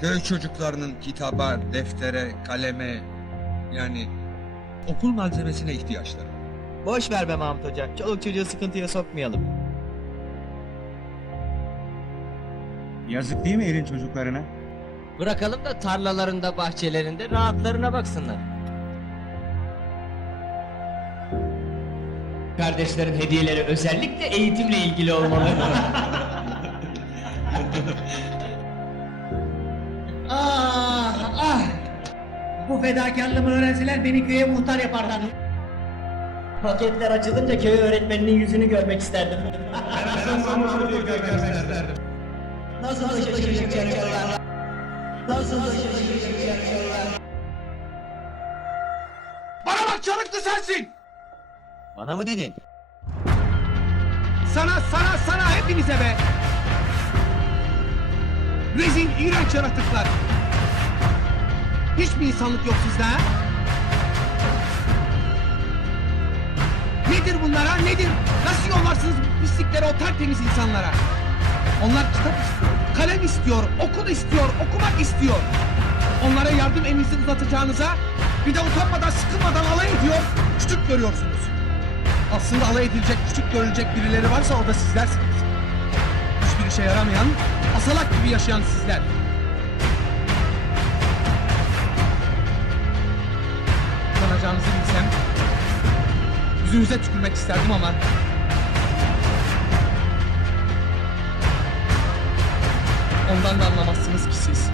Köy çocuklarının kitaba, deftere, kaleme yani okul malzemesine ihtiyaçları. Boş ver be Mahmut Hoca. Çoluk çocuğu sıkıntıya sokmayalım. Yazık değil mi elin çocuklarına? Bırakalım da tarlalarında, bahçelerinde rahatlarına baksınlar. Kardeşlerin hediyeleri özellikle eğitimle ilgili olmalı. Bu fedakarlığımı öğrenseler beni köye muhtar yaparlar. Paketler açılınca köy öğretmeninin yüzünü görmek isterdim. Nasıl da şaşıracak yaşıyorlar. Nasıl da şaşıracak yaşıyorlar. Bana bak çarıklı sensin! Bana mı dedin? Sana, sana, sana hepinize be! Rezil, iğrenç yaratıklar! Hiç mi insanlık yok sizde ha? Nedir bunlar ha, nedir? Nasıl yollarsınız bu pislikleri o tertemiz insanlara? Onlar kitap istiyor, kalem istiyor, okul istiyor, okumak istiyor. Onlara yardım elinizi uzatacağınıza bir de utanmadan, sıkılmadan alay ediyor, küçük görüyorsunuz. Aslında alay edilecek, küçük görülecek birileri varsa o da sizlersiniz. Hiçbir işe yaramayan, asalak gibi yaşayan sizler. Yüzünüze tükürmek isterdim ama... Ondan da anlamazsınız ki siz.